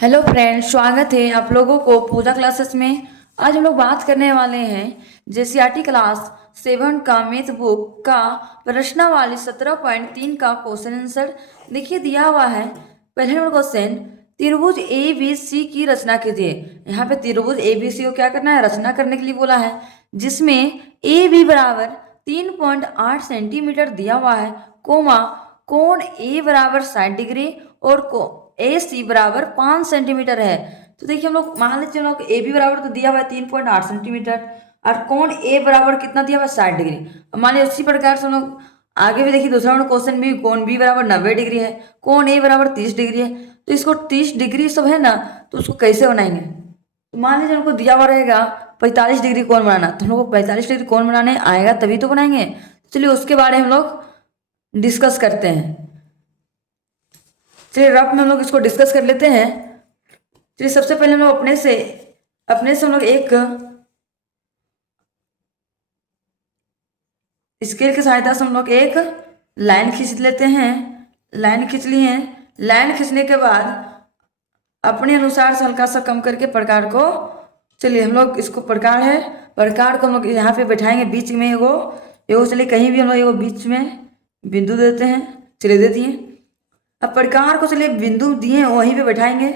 Hello friend, स्वागत है आप लोगों को पूजा क्लासेस में। आज हम लोग बात करने वाले हैं जेसीईआरटी क्लास 7 का मैथ बुक का प्रश्नावली 17.3 का क्वेश्चन आंसर देखिए दिया हुआ है। पहले नंबर क्वेश्चन, त्रिभुज ए बी सी की रचना कीजिए। यहाँ पे त्रिभुज ए बी सी को क्या करना है, रचना करने के लिए बोला है, जिसमें ए बी बराबर 3.8 सेंटीमीटर दिया हुआ है, कोमा कोण ए बराबर 60 डिग्री और को ए सी बराबर 5 सेंटीमीटर है। तो देखिए हम लोग मान लेते हैं, हम लोग ए बी बराबर तो दिया हुआ है 3.8 सेंटीमीटर और कोण ए बराबर कितना दिया हुआ है 60 डिग्री। अब मान लीजिए उसी प्रकार से हम लोग आगे भी देखिए, दूसरा क्वेश्चन भी कोण बी बराबर 90 डिग्री है, कोण ए बराबर 30 डिग्री है। तो इसको 30 डिग्री सब है ना, तो उसको कैसे बनाएंगे। तो मान लीजिए हमको दिया हुआ रहेगा 45 डिग्री कोण बनाना, तो हम लोग को 45 डिग्री कोण बनाने आएगा तभी तो बनाएंगे। चलिए उसके बारे में हम लोग डिस्कस करते हैं। चलिए रफ में हम लोग इसको डिस्कस कर लेते हैं। चलिए सबसे पहले हम लोग अपने से हम लोग एक स्केल की सहायता से हम लोग एक लाइन खींच लेते हैं। लाइन खींच ली है। लाइन खींचने के बाद अपने अनुसार से हल्का सा कम करके प्रकार को, चलिए हम लोग इसको प्रकार है, प्रकार को हम लोग यहाँ पे बैठाएंगे बीच में एगो एगो चलिए कहीं भी हम लोग एगो बीच में बिंदु देते हैं। चलिए दे दिए। अब प्रकार को चलिए बिंदु दिए वहीं पे बैठाएंगे।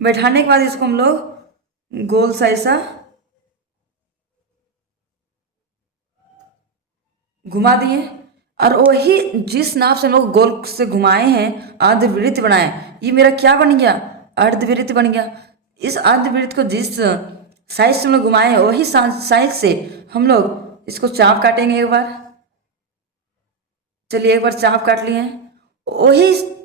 बैठाने के बाद इसको हम लोग गोल सा ऐसा घुमा दिए और वही जिस नाप से हम लोग गोल से घुमाए हैं अर्धवृत्त बनाए, ये मेरा क्या बन गया, अर्धवृत्त बन गया। इस अर्धवृत्त को जिस साइज से हम लोग घुमाए हैं वही साइज से हम लोग इसको चाप काटेंगे एक बार। चलिए एक बार चाप काट लिए। वही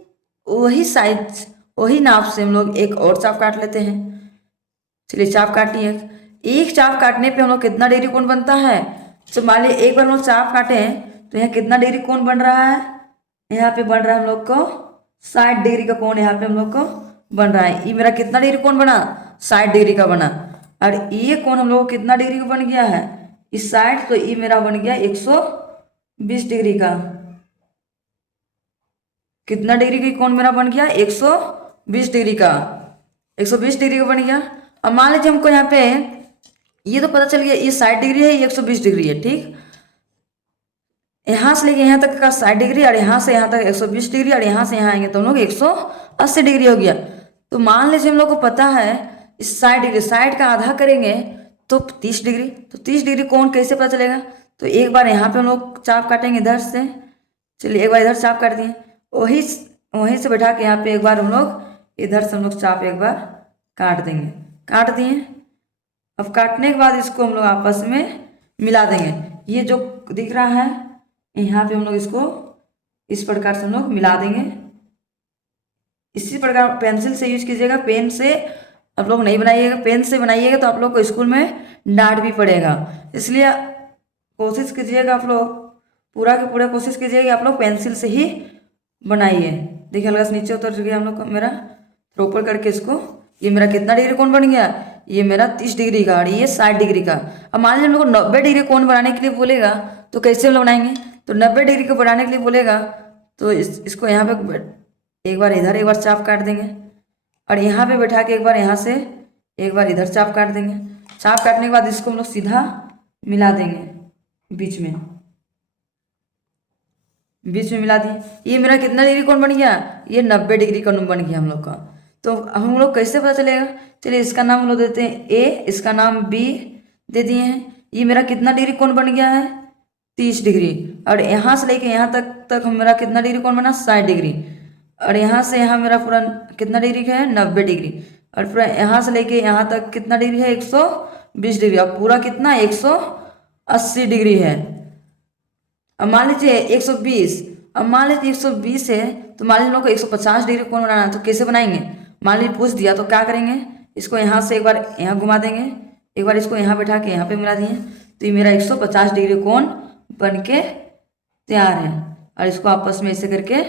वही साइज वही नाप से हम लोग एक और चाप काट लेते हैं। चलिए चाप काट लिए। एक चाप काटने पे हम लोग कितना डिग्री कोण बनता है। तो मान लीजिए एक बार हम लोग चाप काटे तो यहाँ कितना डिग्री कोण बन रहा है, यहाँ पे बन रहा है हम लोग को 60 डिग्री का कोण यहाँ पे हम लोग को बन रहा है। ये मेरा कितना डिग्री कोण बना, 60 डिग्री का बना। और ये कोण हम लोग को कितना डिग्री का बन गया है, इस 60, तो ये मेरा बन गया 120 डिग्री का। कितना डिग्री की कोण मेरा बन गया, 120 डिग्री का। 120 डिग्री का बन गया। अब मान लीजिए हमको यहाँ पे ये तो पता चल गया ये 60 डिग्री है, ये 120 डिग्री है, ठीक। यहाँ से लेके यहाँ तक का 60 डिग्री और यहाँ से यहाँ तक 120 डिग्री और यहाँ से यहाँ आएंगे तो हम लोग 180 डिग्री हो गया। तो मान लीजिए हम लोग को पता है इस 60 डिग्री, 60 का आधा करेंगे तो 30 डिग्री। तो 30 डिग्री कोण कैसे पता चलेगा, तो एक बार यहाँ पे हम लोग चाप काटेंगे इधर से। चलिए एक बार इधर चाप काट दिए, वही वहीं से बैठा के यहाँ पे एक बार हम लोग इधर से हम लोग चाप एक बार काट देंगे। काट दिए। अब काटने के बाद इसको हम लोग आपस में मिला देंगे। ये जो दिख रहा है यहाँ पे हम लोग इसको इस प्रकार से हम लोग मिला देंगे। इसी प्रकार पेंसिल से यूज कीजिएगा, पेन से आप लोग नहीं बनाइएगा। पेन से बनाइएगा तो आप लोग को स्कूल में डांट भी पड़ेगा, इसलिए कोशिश कीजिएगा आप लोग पूरा की पूरा कोशिश कीजिएगा आप लोग पेंसिल से ही बनाइए। देखिए हल्का से नीचे उतर गया हम लोग को मेरा, प्रॉपर करके इसको, ये मेरा कितना डिग्री कोण बन गया, ये मेरा 30 डिग्री का और ये 60 डिग्री का। अब मान लीजिए हम लोग को 90 डिग्री कोण बनाने के लिए बोलेगा तो कैसे हम लोग बनाएंगे। तो 90 डिग्री को बनाने के लिए बोलेगा तो इसको यहाँ पे एक बार इधर एक बार चाप काट देंगे और यहाँ पे बैठा के एक बार यहाँ से एक बार इधर चाप काट देंगे। चाप काटने के बाद इसको हम लोग सीधा मिला देंगे बीच में। बीच में मिला दिए। ये मेरा कितना डिग्री कोण बन गया, ये 90 डिग्री का बन गया हम लोग का। तो हम लोग कैसे पता चलेगा, चलिए इसका नाम हम लोग देते हैं ए, इसका नाम बी दे दिए हैं। ये मेरा कितना डिग्री कोण बन गया है, 30 डिग्री। और यहाँ से लेके यहाँ तक मेरा कितना डिग्री कोण बना, 60 डिग्री। और यहाँ से यहाँ मेरा पूरा कितना डिग्री का है, 90 डिग्री। और पूरा यहाँ से लेके यहाँ तक कितना डिग्री है, 120 डिग्री। और पूरा कितना 180 डिग्री है। अब मान लीजिए 120, अब मान लीजिए 120 है तो मान लीजिए लोग को 150 डिग्री कोण बनाना है, तो कैसे बनाएंगे। मान लीजिए पूछ दिया तो क्या करेंगे, इसको यहाँ से एक बार यहाँ घुमा देंगे, एक बार इसको यहाँ बैठा के यहाँ पे मिला दिए, तो ये मेरा 150 डिग्री कोण बन के तैयार है। और इसको आपस में ऐसे करके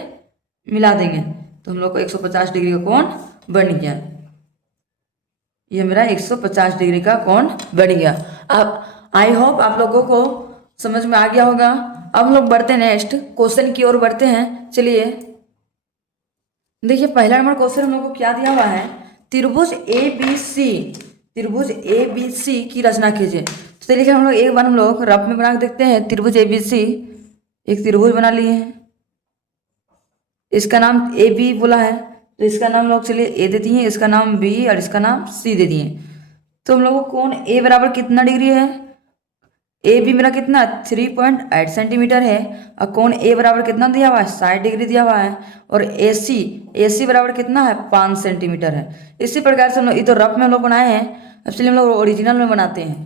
मिला देंगे तो हम लोग को 150 डिग्री का कोण बन गया। ये मेरा 150 डिग्री का कोण बन गया। अब आई होप आप लोगों को समझ में आ गया होगा। अब हम लोग बढ़ते हैं नेक्स्ट क्वेश्चन की ओर बढ़ते हैं। चलिए देखिए पहला नंबर क्वेश्चन हम लोग को क्या दिया हुआ है, त्रिभुज ए बी सी की रचना कीजिए। तो चलिए हम लोग एक बार हम लोग रफ में बना के देखते हैं। त्रिभुज ए बी सी, एक त्रिभुज बना लिए हैं, इसका नाम ए बी बोला है, तो इसका नाम लोग चलिए ए दे दिए, इसका नाम बी और इसका नाम सी दे दिए। तो हम लोग को कोण ए बराबर कितना डिग्री है, ए बी मेरा कितना 3.8 सेंटीमीटर है, और कोण ए बराबर कितना दिया हुआ है 60 डिग्री दिया हुआ है, और ए सी बराबर कितना है 5 सेंटीमीटर है। इसी प्रकार से हम लोग, ये तो रफ में हम लोग बनाए हैं, अब चलिए हम लोग ओरिजिनल में बनाते हैं,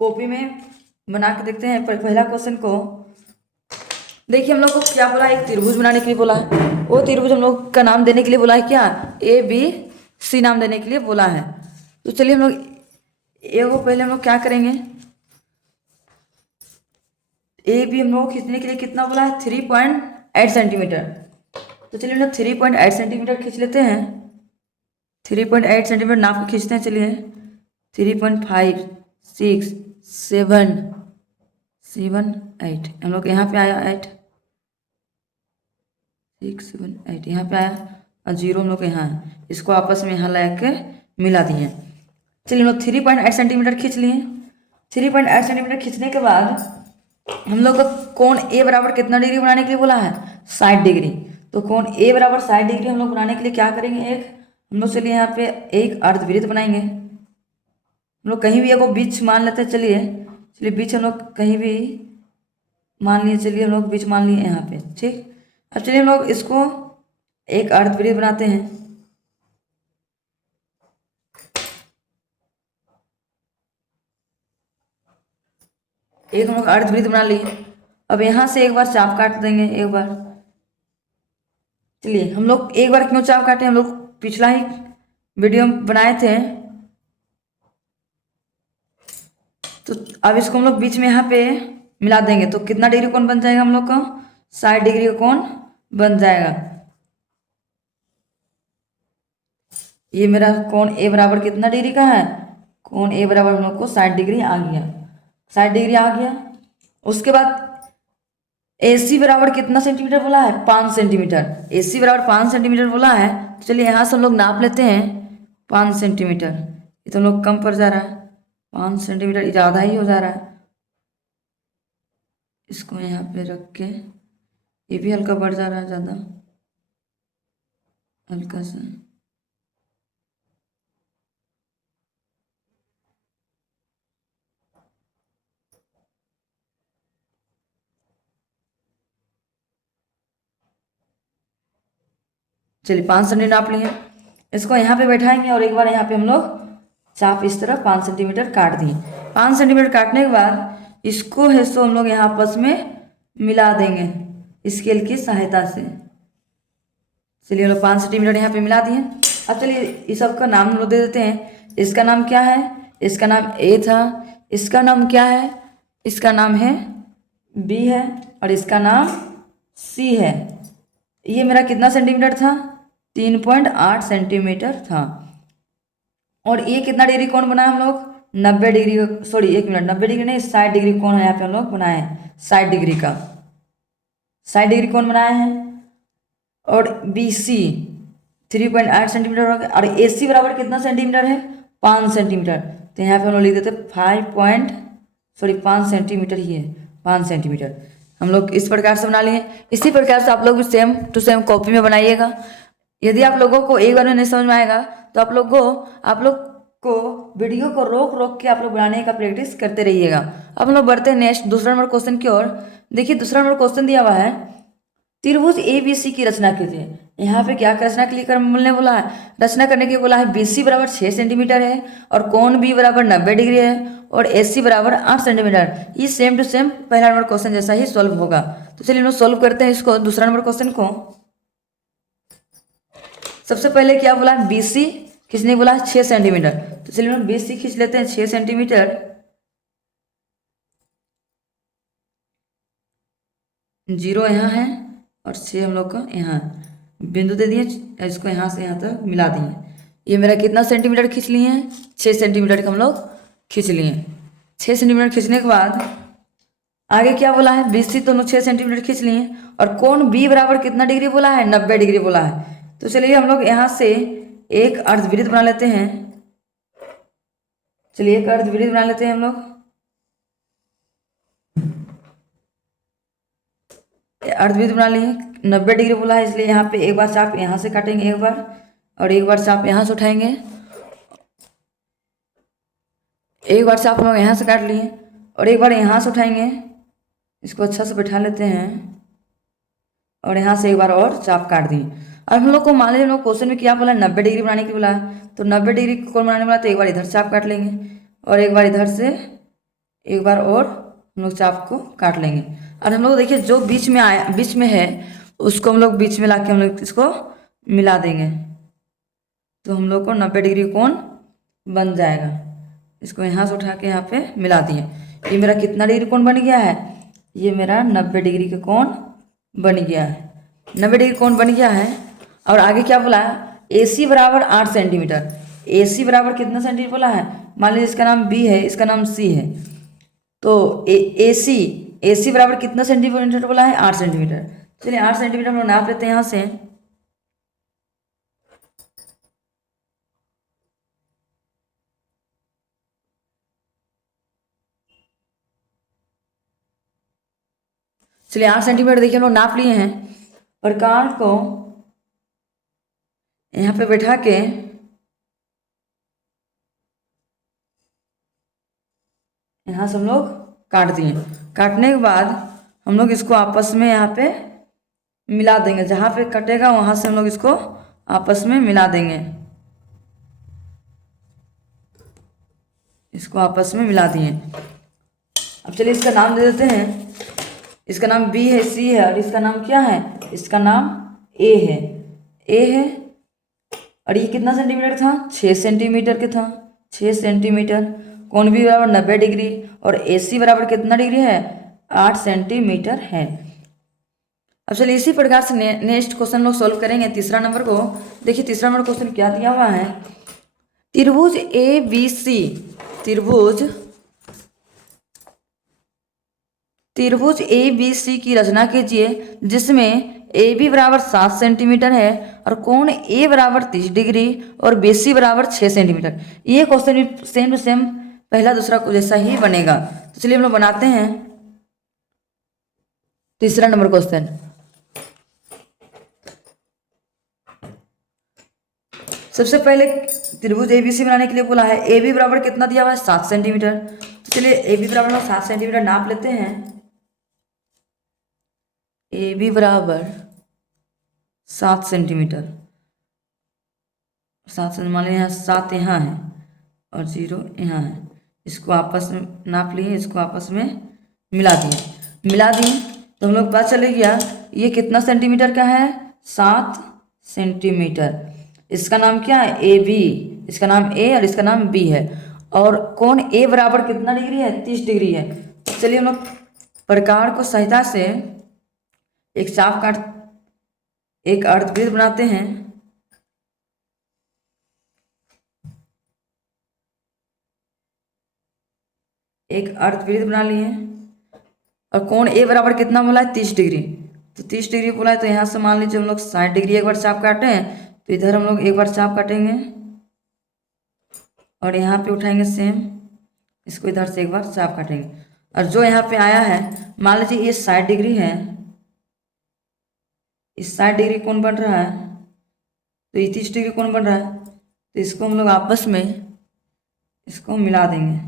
कॉपी में बना के देखते हैं। पहला क्वेश्चन को देखिए, हम लोग को क्या बोला है, एक त्रिभुज बनाने के लिए बोला है, वो त्रिभुज हम लोग का नाम देने के लिए बोला है क्या, ए बी सी नाम देने के लिए बोला है। तो चलिए हम लोग ए को पहले हम लोग क्या करेंगे, ए बी हम लोग खींचने के लिए कितना बोला है 3.8 सेंटीमीटर। तो चलिए हम लोग 3.8 सेंटीमीटर खींच लेते हैं, 3.8 सेंटीमीटर नाप के खींचते हैं। चलिए 3.5 6 7 7 8, हम लोग यहाँ पे आया 8 6 7 8 यहाँ पे आया, और 0 हम लोग यहाँ है, इसको आपस में यहाँ ला के मिला दिए। चलिए हम लोग 3.8 सेंटीमीटर खींच लिए। 3.8 सेंटीमीटर खींचने के बाद हम लोग का कोण ए बराबर कितना डिग्री बनाने के लिए बोला है 60 डिग्री। तो कोण ए बराबर 60 डिग्री हम लोग बनाने के लिए क्या करेंगे, एक हम लोग चलिए यहाँ पे एक अर्धवृत्त बनाएंगे। हम लोग कहीं भी एक बीच मान लेते हैं, चलिए बीच हम लोग कहीं भी मान लिए, चलिए हम लोग बीच मान लिए यहाँ पे, ठीक। अब चलिए हम लोग इसको एक अर्धवृत्त बनाते हैं। एक हम लोग अर्धवृत्त बना लिए। अब यहाँ से एक बार चाप काट देंगे एक बार। चलिए हम लोग एक बार क्यों चाप काटे, हम लोग पिछला ही वीडियो में बनाए थे। तो अब इसको हम लोग बीच में यहाँ पे मिला देंगे, तो कितना डिग्री कोण बन जाएगा हम लोग का 60 डिग्री का कोण बन जाएगा। ये मेरा कोण ए बराबर कितना डिग्री का है, कोण ए बराबर हम लोग को 60 डिग्री आ गया, 60 डिग्री आ गया। उसके बाद ए सी बराबर कितना सेंटीमीटर बोला है 5 सेंटीमीटर, ए सी बराबर 5 सेंटीमीटर बोला है। तो चलिए यहाँ से हम लोग नाप लेते हैं 5 सेंटीमीटर। ये तो हम लोग कम पड़ जा रहा है, 5 सेंटीमीटर ज़्यादा ही हो जा रहा है। इसको यहाँ पे रख के, ये भी हल्का बढ़ जा रहा है, ज़्यादा हल्का सा। चलिए 5 सेंटीमीटर नाप लिए, इसको यहाँ पे बैठाएंगे और एक बार यहाँ पे हम लोग चाप इस तरह 5 सेंटीमीटर काट दिए। 5 सेंटीमीटर काटने के बाद इसको है सो हम लोग यहाँ आपस में मिला देंगे स्केल की सहायता से। चलिए हम लोग 5 सेंटीमीटर यहाँ पे मिला दिए। अब चलिए इस सब का नाम हम लोग दे देते हैं। इसका नाम क्या है, इसका नाम ए था, इसका नाम क्या है, इसका नाम है बी है, और इसका नाम सी है। ये मेरा कितना सेंटीमीटर था 3.8 सेंटीमीटर था। और ये कितना डिग्री कोण बनाया हम लोग 90 डिग्री, सॉरी 1 मिनट, 90 डिग्री नहीं 60 डिग्री कोण यहाँ पे हम लोग बनाए हैं, 60 डिग्री का 60 डिग्री कोण बनाए हैं। और बी सी 3.8 सेंटीमीटर हो गया, और ए सी बराबर कितना सेंटीमीटर है 5 सेंटीमीटर। तो यहाँ पे हम लोग लिख देते 5 सेंटीमीटर ही है, 5 सेंटीमीटर हम लोग इस प्रकार से बना लिए। इसी प्रकार से आप लोग भी सेम टू सेम कॉपी में बनाइएगा। यदि आप लोगों को एक बार में नहीं समझ में आएगा तो आप लोग को वीडियो को रोक के आप लोग बनाने का प्रैक्टिस करते रहिएगा। अब हम लोग बढ़ते हैं नेक्स्ट दूसरा नंबर क्वेश्चन की ओर। देखिए दूसरा नंबर क्वेश्चन दिया हुआ है, त्रिभुज ए बी सी की रचना कीजिए। यहाँ पे क्या रचना के लिए करने बोला है, रचना करने के लिए बोला है बी सी बराबर 6 सेंटीमीटर है, और कोण बी बराबर 90 डिग्री है, और ए सी बराबर 8 सेंटीमीटर। ये सेम टू सेम पहला नंबर क्वेश्चन जैसा ही सॉल्व होगा। तो चलिए हम लोग सॉल्व करते हैं इसको, दूसरा नंबर क्वेश्चन को। सबसे पहले क्या बोला है, बी सी खींचने बोला है 6 सेंटीमीटर। तो चलिए हम बी सी खींच लेते हैं 6 सेंटीमीटर। जीरो यहाँ है और 6 हम लोग का यहाँ बिंदु दे दिए, इसको यहाँ से यहाँ तक मिला दिए। ये मेरा कितना सेंटीमीटर खींच लिए हैं 6 सेंटीमीटर का हम लोग खींच लिए। 6 सेंटीमीटर खींचने के बाद आगे क्या बोला है, बी सी तो हम लोग 6 सेंटीमीटर खींच लिए, और कोण बी बराबर कितना डिग्री बोला है 90 डिग्री बोला है। तो चलिए हम लोग यहाँ से एक अर्धवृत्त बना लेते हैं। चलिए एक अर्धवृत्त बना लेते हैं हम लोग। अर्धवृत्त बना लिए, 90 डिग्री बोला है, इसलिए यहाँ पे एक बार चाप यहाँ से काटेंगे एक बार, और एक बार चाप यहाँ से उठाएंगे। एक बार चाप हम लोग यहाँ से काट लिए और एक बार यहाँ से उठाएंगे। इसको अच्छा से बैठा लेते हैं और यहाँ से एक बार और चाप काट दिए। अब हम लोग को मान लीजिए हम लोग क्वेश्चन में क्या बोला, 90 डिग्री बनाने के बोला है, तो 90 डिग्री कौन बनाने वाला, तो एक बार इधर चाप काट लेंगे और एक बार इधर से एक बार और हम लोग चाप को काट लेंगे। और हम लोग देखिए जो बीच में आया, बीच में है, उसको हम लोग बीच में ला के हम लोग इसको मिला देंगे, तो हम लोग को 90 डिग्री कोण बन जाएगा। इसको यहाँ से उठा के यहाँ पे मिला दिए। ये मेरा कितना डिग्री कोण बन गया है, ये मेरा 90 डिग्री का कोण बन गया है। 90 डिग्री कोण बन गया है। और आगे क्या बोला है, AC बराबर 8 सेंटीमीटर। AC बराबर कितना सेंटीमीटर बोला है, मान लीजिए इसका नाम B है, इसका नाम C है, तो AC बराबर कितना सेंटीमीटर बोला है, 8 सेंटीमीटर। चलिए 8 सेंटीमीटर हम लोग नाप लेते हैं यहाँ से। चलिए 8 सेंटीमीटर देखिए हम लोग नाप लिए हैं। प्रकार को यहाँ पे बैठा के यहाँ से हम लोग काट दिए। काटने के बाद हम लोग इसको आपस में यहाँ पे मिला देंगे, जहाँ पे कटेगा वहाँ से हम लोग इसको आपस में मिला देंगे। इसको आपस में मिला दिए। अब चलिए इसका नाम दे देते हैं। इसका नाम B है, C है, और इसका नाम क्या है, इसका नाम A है। A है और ये कितना सेंटीमीटर था, 6 सेंटीमीटर के था, 6 सेंटीमीटर। कोण भी बराबर 90 डिग्री और AC बराबर कितना डिग्री है, 8 सेंटीमीटर है। अब चलिए इसी प्रकार से नेक्स्ट क्वेश्चन लोग सॉल्व करेंगे। तीसरा नंबर को देखिए, तीसरा नंबर क्वेश्चन क्या दिया हुआ है, त्रिभुज ABC, त्रिभुज ABC की रचना कीजिए जिसमें AB बराबर 7 सेंटीमीटर है और कोण A बराबर 30 डिग्री और BC बराबर 6 सेंटीमीटर। ये क्वेश्चन भी सेम टू सेम पहला दूसरा को जैसा ही बनेगा। तो चलिए हम लोग बनाते हैं तीसरा नंबर क्वेश्चन। सबसे पहले त्रिभुज ABC बनाने के लिए बोला है, AB बराबर कितना दिया हुआ है, 7 सेंटीमीटर। तो चलिए AB बराबर 7 सेंटीमीटर नाप लेते हैं। AB बराबर 7 सेंटीमीटर, 7 से मान लीजिए यहाँ 7 यहाँ है और 0 यहाँ है। इसको आपस में नाप लिए, इसको आपस में मिला दिए तो हम लोग पता चले गया ये कितना सेंटीमीटर का है, 7 सेंटीमीटर। इसका नाम क्या है, AB, इसका नाम A और इसका नाम B है। और कोण A बराबर कितना डिग्री है, 30 डिग्री है। चलिए हम लोग प्रकार को सहायता से एक चाप काट, एक अर्धवृत्त बनाते हैं। एक अर्धवृत्त बना लिए और कोण A बराबर कितना बोला है, 30 डिग्री। तो 30 डिग्री बोला है, तो यहाँ से मान लीजिए हम लोग 60 डिग्री एक बार चाप काटे हैं, तो इधर हम लोग एक बार चाप काटेंगे और यहाँ पे उठाएंगे सेम, इसको इधर से एक बार चाप काटेंगे। और जो यहाँ पे आया है, मान लीजिए ये 60 डिग्री है, इस 60 डिग्री कोण बन रहा है, तो ये 30 डिग्री कोण बन रहा है, तो इसको हम लोग आपस में इसको मिला देंगे।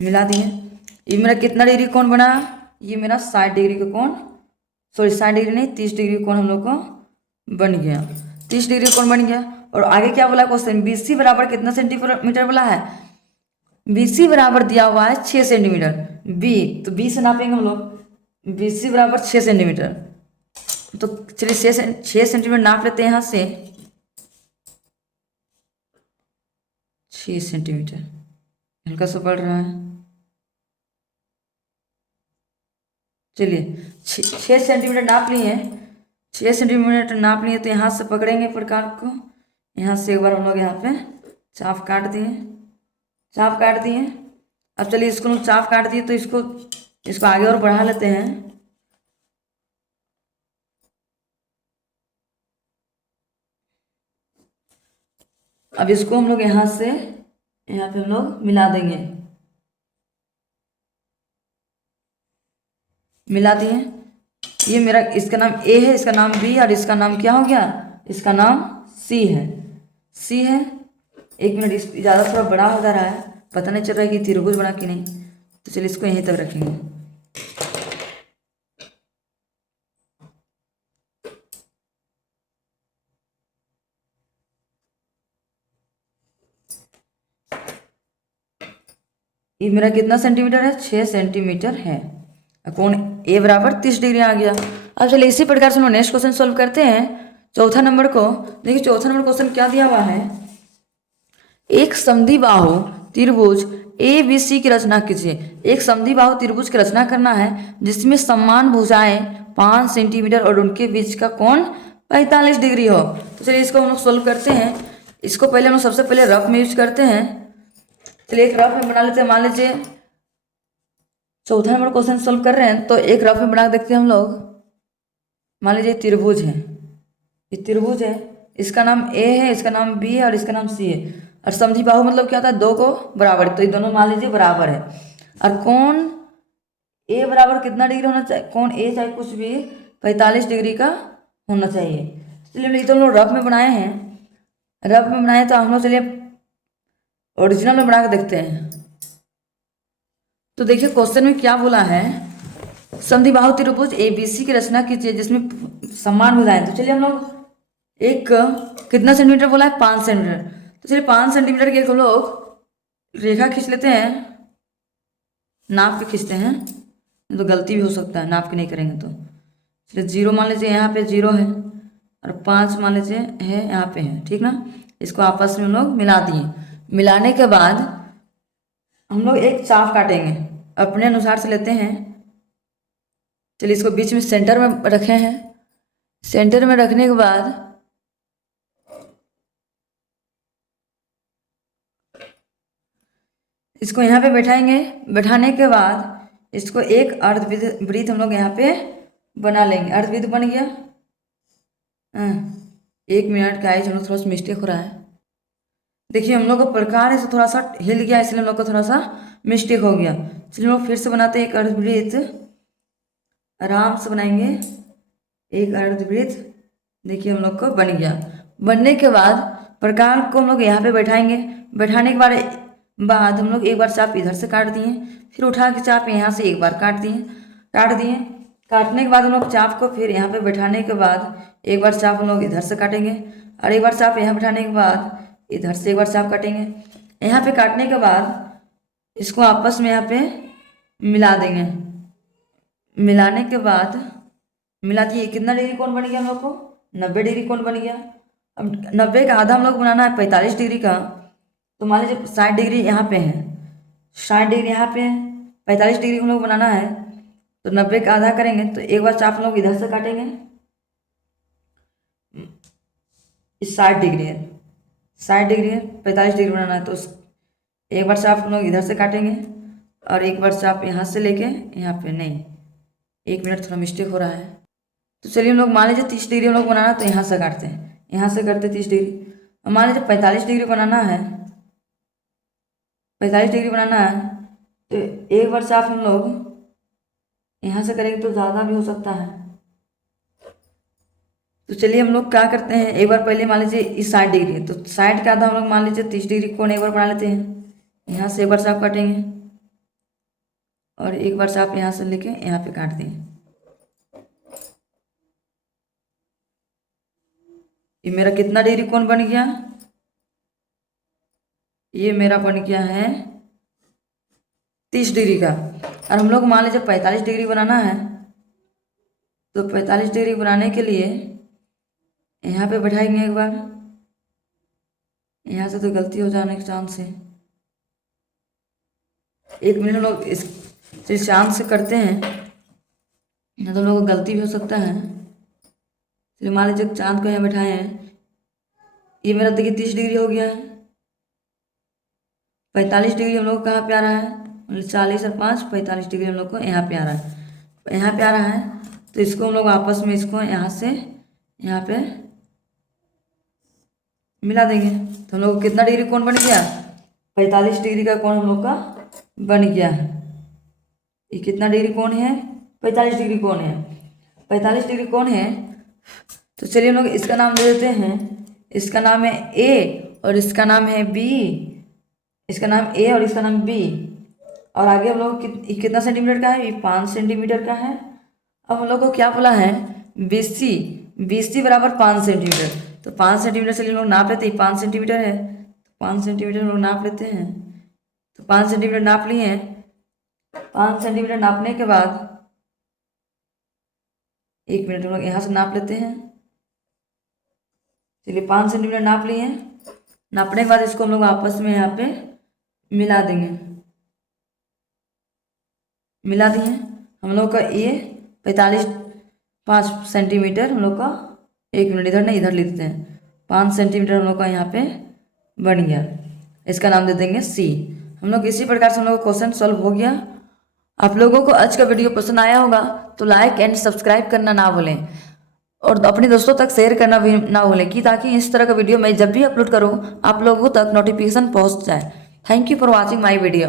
मिला दिए। ये मेरा कितना डिग्री कोण बना, ये मेरा 60 डिग्री का कोण, सॉरी 60 डिग्री नहीं, 30 डिग्री कोण हम लोग को बन गया। 30 डिग्री कोण बन गया। और आगे क्या बोला क्वेश्चन, BC बराबर कितना सेंटीमीटर बोला है, BC बराबर दिया हुआ है 6 सेंटीमीटर। B तो B से नापेंगे हम लोग, BC बराबर 6 सेंटीमीटर। तो चलिए 6 सेंटीमीटर नाप लेते हैं यहाँ से, 6 सेंटीमीटर, हल्का सा बढ़ रहा है। चलिए 6 सेंटीमीटर नाप लिए हैं, 6 सेंटीमीटर नाप लिए, तो यहाँ से पकड़ेंगे प्रकार को, यहाँ से एक बार हम लोग यहाँ पे चाप काट दिए। अब चलिए इसको हम चाप काट दिए, तो इसको आगे और बढ़ा लेते हैं। अब इसको हम लोग यहाँ से यहाँ पे हम लोग मिला देंगे, मिला दिए। ये मेरा, इसका नाम ए है, इसका नाम बी, और इसका नाम क्या हो गया, इसका नाम सी है, सी है। एक मिनट, इस ज़्यादा थोड़ा बड़ा हो जा रहा है, पता नहीं चल रहा है कि त्रिभुज बना कि नहीं, तो चलिए इसको यहीं तक रखेंगे। ये मेरा कितना सेंटीमीटर है, 6 सेंटीमीटर है। कोण ए बराबर 30 डिग्री आ गया। अब चलिए इसी प्रकार से हम लोग नेक्स्ट क्वेश्चन सॉल्व करते हैं, चौथा नंबर को। देखिए चौथा नंबर क्वेश्चन क्या दिया हुआ है, एक समद्विबाहु त्रिभुज ए बी सी की रचना कीजिए। एक समद्विबाहु त्रिभुज की रचना करना है जिसमें समान भुजाएं 5 सेंटीमीटर और उनके बीच का कोण 45 डिग्री हो। तो चलिए इसको हम लोग सोल्व करते हैं। इसको पहले हम लोग सबसे पहले रफ में यूज करते हैं। चलिए एक रफ में बना लेते हैं। मान लीजिए चौथा नंबर क्वेश्चन सोल्व कर रहे हैं, तो एक रफ में बना देखते हैं हम लोग। मान लीजिए त्रिभुज है, ये त्रिभुज है, इसका नाम ए है, इसका नाम बी है और इसका नाम सी है। और समद्विबाहु मतलब क्या होता है, दो को बराबर, तो ये दोनों मान लीजिए बराबर है। और कोण ए बराबर कितना डिग्री होना चाहिए, कोण ए चाहे कुछ भी 45 डिग्री का होना चाहिए। चलिए ये तो हम लोग रफ में बनाए हैं, रफ में बनाए तो हम लोग चलिए ओरिजिनल में बना के देखते हैं। तो देखिए क्वेश्चन में क्या बोला है, समद्विबाहु त्रिभुज ए बी सी की रचना कीजिए जिसमें समान भुजाएं। तो चलिए हम लोग एक कितना सेंटीमीटर बोला है, 5 सेंटीमीटर। तो चलिए 5 सेंटीमीटर की एक हम लोग रेखा खींच लेते हैं, नाप के खींचते हैं, तो गलती भी हो सकता है नाप के नहीं करेंगे तो। चलिए 0 मान लीजिए, यहाँ पे 0 है, और 5 मान लीजिए है, यहाँ पे है, ठीक ना। इसको आपस में हम लोग मिला दिए। मिलाने के बाद हम लोग एक चाप काटेंगे, अपने अनुसार से लेते हैं। चलिए इसको बीच में सेंटर में रखे हैं। सेंटर में रखने के बाद इसको यहाँ पे बैठाएंगे। बैठाने के बाद इसको एक अर्धवृत्त हम लोग यहाँ पे बना लेंगे। अर्धवृत्त बन गया। 1 मिनट का है, हम लोग थोड़ा सा मिस्टेक हो रहा है। देखिए हम लोग का प्रकार है थोड़ा सा हिल गया, इसलिए हम लोग का थोड़ा सा मिस्टेक हो गया। चलिए हम लोग फिर से बनाते हैं एक अर्धवृत्त, आराम से बनाएंगे एक अर्धवृत्त। देखिए हम लोग को बन गया। बनने के बाद प्रकार को हम लोग यहाँ पे बैठाएंगे। बैठाने के बाद हम लोग एक बार चाप इधर से काट दिए, फिर उठा के चाप यहाँ से एक बार काट दिए। काटने के बाद हम लोग चाप को फिर यहाँ पे बैठाने के बाद एक बार चाप हम लोग इधर से काटेंगे, और एक बार चाप यहाँ बैठाने के बाद इधर से एक बार चाप काटेंगे। यहाँ पे काटने के बाद इसको आपस में यहाँ पे मिला देंगे। मिलाने के बाद मिला दिए, कितना डिग्री कोण बन गया हम लोग को, 90 डिग्री कोण बन गया। अब 90 का आधा हम लोग बनाना है 45 डिग्री का, तो मान लीजिए 60 डिग्री यहाँ पे है, 60 डिग्री यहाँ पे है, 45 डिग्री हम लोग बनाना है, तो 90 का आधा करेंगे तो एक बार चाप हम लोग इधर से काटेंगे। 60 डिग्री है, 60 डिग्री है, 45 डिग्री बनाना है, तो एक बार चाप हम लोग इधर से काटेंगे और एक बार चाप यहाँ से लेके यहाँ पे, नहीं 1 मिनट थोड़ा मिस्टेक हो रहा है। तो चलिए हम लोग मान लीजिए 30 डिग्री हम लोग बनाना, तो यहाँ से काटते हैं, यहाँ से करते 30 डिग्री। और मान लीजिए 45 डिग्री बनाना है, 45 डिग्री बनाना है, तो एक बार चाप हम लोग यहाँ से करेंगे तो ज़्यादा भी हो सकता है। तो चलिए हम लोग क्या करते हैं, एक बार पहले मान लीजिए इस 60 डिग्री है, तो 60 का आधा हम लोग मान लीजिए 30 डिग्री कोण एक बार बना लेते हैं। यहाँ से एक बार चाप काटेंगे और एक बार चाप यहाँ से लेके यहाँ पे काट देंगे। ये मेरा कितना डिग्री कोण बन गया, ये मेरा बन गया है 30 डिग्री का। और हम लोग मान लीजिए 45 डिग्री बनाना है, तो 45 डिग्री बनाने के लिए यहाँ पे बैठाएंगे एक बार। यहाँ से तो गलती हो जाने के चांस है, 1 मिनट हम लोग इस चांस से करते हैं, नहीं तो हम लोग को गलती भी हो सकता है। चलिए मान लीजिए चांद को यहाँ बैठाए हैं, ये मेरा देखिए 30 डिग्री हो गया है। 45 डिग्री हम लोग कहाँ पे आ रहा है, 40 और 5 45 डिग्री हम लोग को यहाँ पे आ रहा है, यहाँ पे आ रहा है। तो इसको हम लोग आपस में इसको यहाँ से यहाँ पे मिला देंगे तो हम लोग को कितना डिग्री कोण बन गया, 45 डिग्री का कोण हम लोग का बन गया। ये कितना डिग्री कोण है, 45 डिग्री कोण है। 45 डिग्री कोण है तो चलिए हम लोग इसका नाम दे देते हैं, इसका नाम है ए और इसका नाम है बी, इसका नाम ए और इसका नाम बी। और आगे हम लोग कितना सेंटीमीटर का है, ये 5 सेंटीमीटर का है। अब हम लोग को क्या बोला है, BC बराबर 5 सेंटीमीटर। तो 5 सेंटीमीटर से हम लोग नाप लेते हैं, 5 सेंटीमीटर है, 5 सेंटीमीटर हम लोग नाप लेते हैं। तो 5 सेंटीमीटर नाप लिए हैं। 5 सेंटीमीटर नापने के बाद 1 मिनट हम लोग यहाँ से नाप लेते हैं। चलिए 5 सेंटीमीटर नाप लिए हैं। नापने के बाद इसको हम लोग आपस में यहाँ पे मिला देंगे। मिला दिए हम लोग का ये 5 सेंटीमीटर हम लोग का, 1 मिनट इधर नहीं इधर लिखते हैं, 5 सेंटीमीटर हम लोग का यहाँ पे बन गया। इसका नाम दे देंगे C। हम लोग इसी प्रकार से हम लोग का क्वेश्चन सॉल्व हो गया। आप लोगों को आज का वीडियो पसंद आया होगा तो लाइक एंड सब्सक्राइब करना ना भूलें और अपने दोस्तों तक शेयर करना भी ना भूलें कि ताकि इस तरह का वीडियो मैं जब भी अपलोड करूं आप लोगों तक नोटिफिकेशन पहुंच जाए। Thank you for watching my video.